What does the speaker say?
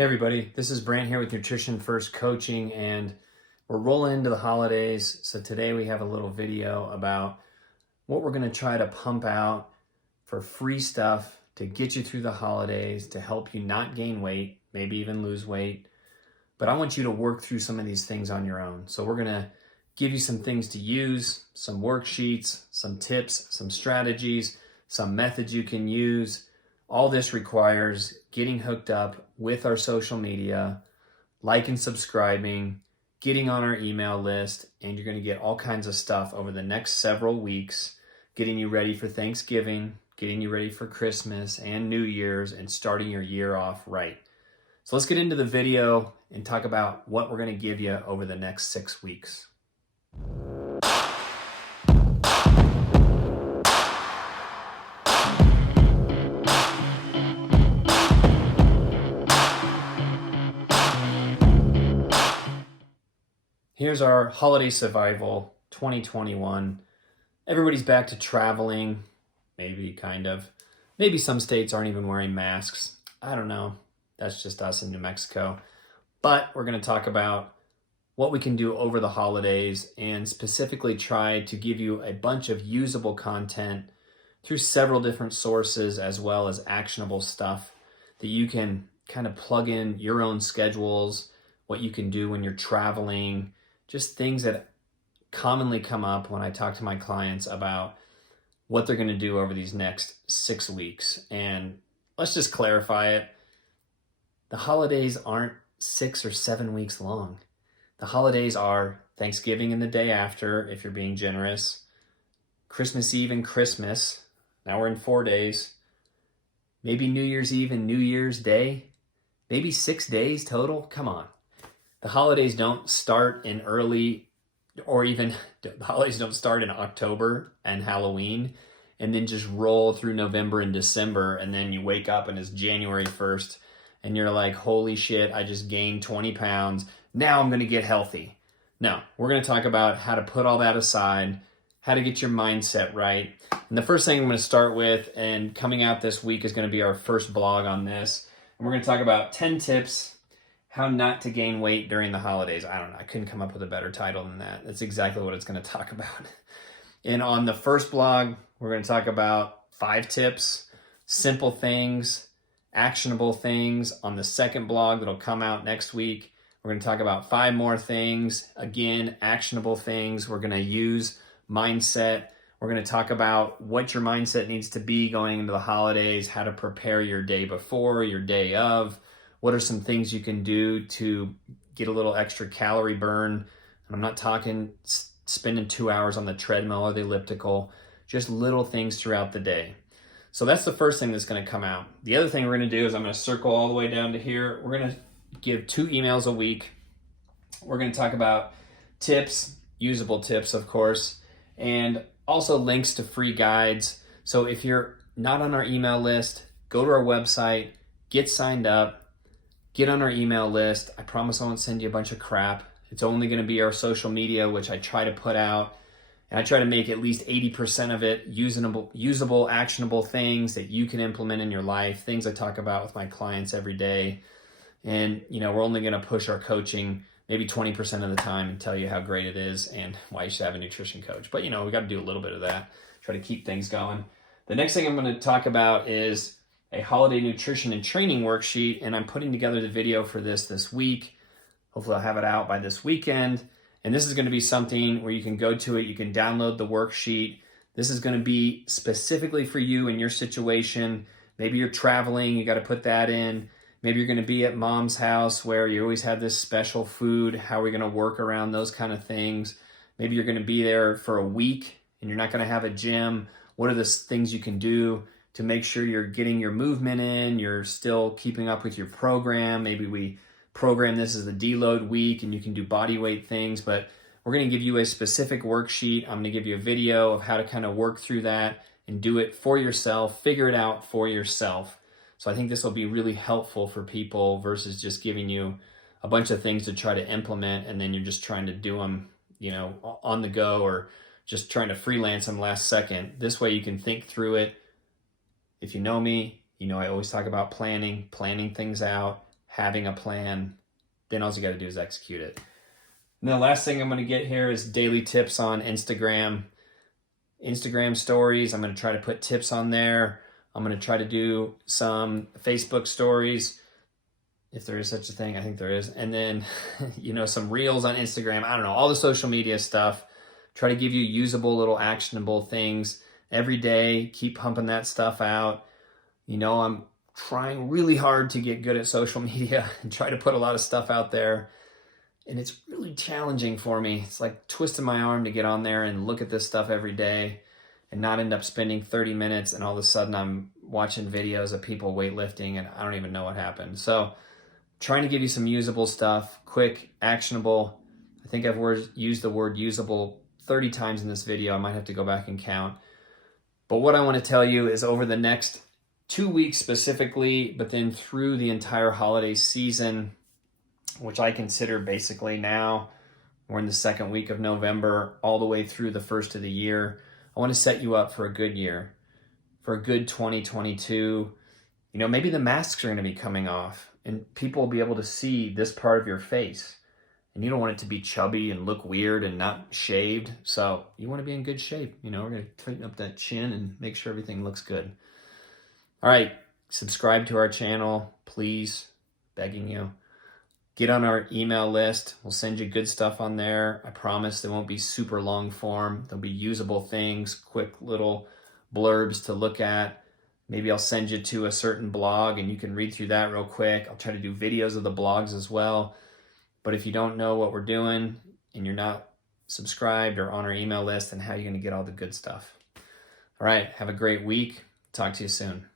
Hey everybody, this is Brant here with Nutrition First Coaching, and we're rolling into the holidays. So today we have a little video about what we're going to try to pump out for free stuff to get you through the holidays, to help you not gain weight, maybe even lose weight. But I want you to work through some of these things on your own. So we're going to give you some things to use, some worksheets, some tips, some strategies, some methods you can use. All this requires getting hooked up with our social media, like and subscribing, getting on our email list, and you're going to get all kinds of stuff over the next several weeks, getting you ready for Thanksgiving, getting you ready for Christmas and New Year's, and starting your year off right. So let's get into the video and talk about what we're going to give you over the next 6 weeks. Here's our holiday survival 2021. Everybody's back to traveling, maybe kind of. Maybe some states aren't even wearing masks. I don't know. That's just us in New Mexico. But we're going to talk about what we can do over the holidays and specifically try to give you a bunch of usable content through several different sources, as well as actionable stuff that you can kind of plug in your own schedules, what you can do when you're traveling, just things that commonly come up when I talk to my clients about what they're going to do over these next 6 weeks. And let's just clarify it. The holidays aren't 6 or 7 weeks long. The holidays are Thanksgiving and the day after, if you're being generous, Christmas Eve and Christmas. Now we're in 4 days. Maybe New Year's Eve and New Year's Day. Maybe 6 days total. Come on. The holidays don't start in early, or even the holidays don't start in October and Halloween and then just roll through November and December, and then you wake up and it's January 1st and you're like, holy shit, I just gained 20 pounds. Now I'm going to get healthy. No, we're going to talk about how to put all that aside, how to get your mindset right. And the first thing I'm going to start with, and coming out this week, is going to be our first blog on this. And we're going to talk about 10 tips how not to gain weight during the holidays. I don't know. I couldn't come up with a better title than that. That's exactly what it's going to talk about. And on the first blog, we're going to talk about 5 tips, simple things, actionable things. On the second blog that'll come out next week, we're going to talk about 5 more things. Again, actionable things. We're going to use mindset. We're going to talk about what your mindset needs to be going into the holidays, how to prepare your day before, your day of. What are some things you can do to get a little extra calorie burn? And I'm not talking spending 2 hours on the treadmill or the elliptical, just little things throughout the day. So that's the first thing that's going to come out. The other thing we're going to do is I'm going to circle all the way down to here. We're going to give 2 emails a week. We're going to talk about tips, usable tips, of course, and also links to free guides. So if you're not on our email list, go to our website, get signed up, get on our email list. I promise I won't send you a bunch of crap. It's only going to be our social media, which I try to put out. And I try to make at least 80% of it usable, actionable things that you can implement in your life, things I talk about with my clients every day. And, we're only going to push our coaching maybe 20% of the time and tell you how great it is and why you should have a nutrition coach. But, we got to do a little bit of that, try to keep things going. The next thing I'm going to talk about is a holiday nutrition and training worksheet, and I'm putting together the video for this week. Hopefully I'll have it out by this weekend. And this is going to be something where you can go to it, you can download the worksheet. This is going to be specifically for you in your situation. Maybe you're traveling, you got to put that in. Maybe you're going to be at mom's house where you always have this special food. How are we going to work around those kind of things? Maybe you're going to be there for a week and you're not going to have a gym. What are the things you can do to make sure you're getting your movement in, you're still keeping up with your program? Maybe we program this as the deload week and you can do body weight things, but we're going to give you a specific worksheet. I'm going to give you a video of how to kind of work through that and do it for yourself, figure it out for yourself. So I think this will be really helpful for people versus just giving you a bunch of things to try to implement and then you're just trying to do them, on the go, or just trying to freelance them last second. This way you can think through it. If you know me, I always talk about planning things out, having a plan. Then all you got to do is execute it. And the last thing I'm going to get here is daily tips on Instagram stories. I'm going to try to put tips on there. I'm going to try to do some Facebook stories, if there is such a thing. I think there is. And then, some reels on Instagram. I don't know, all the social media stuff. Try to give you usable little actionable things every day. Keep pumping that stuff out. I'm trying really hard to get good at social media and try to put a lot of stuff out there. And it's really challenging for me. It's like twisting my arm to get on there and look at this stuff every day and not end up spending 30 minutes and all of a sudden I'm watching videos of people weightlifting and I don't even know what happened. So trying to give you some usable stuff, quick, actionable. I think I've used the word usable 30 times in this video. I might have to go back and count. But what I want to tell you is over the next 2 weeks specifically, but then through the entire holiday season, which I consider basically now, we're in the second week of November, all the way through the first of the year. I want to set you up for a good year, for a good 2022. Maybe the masks are going to be coming off and people will be able to see this part of your face. And you don't want it to be chubby and look weird and not shaved. So you want to be in good shape. We're going to tighten up that chin and make sure everything looks good. All right, subscribe to our channel, please, begging you. Get on our email list. We'll send you good stuff on there. I promise there won't be super long form. There'll be usable things, quick little blurbs to look at. Maybe I'll send you to a certain blog and you can read through that real quick. I'll try to do videos of the blogs as well. But if you don't know what we're doing and you're not subscribed or on our email list, then how are you going to get all the good stuff? All right, have a great week. Talk to you soon.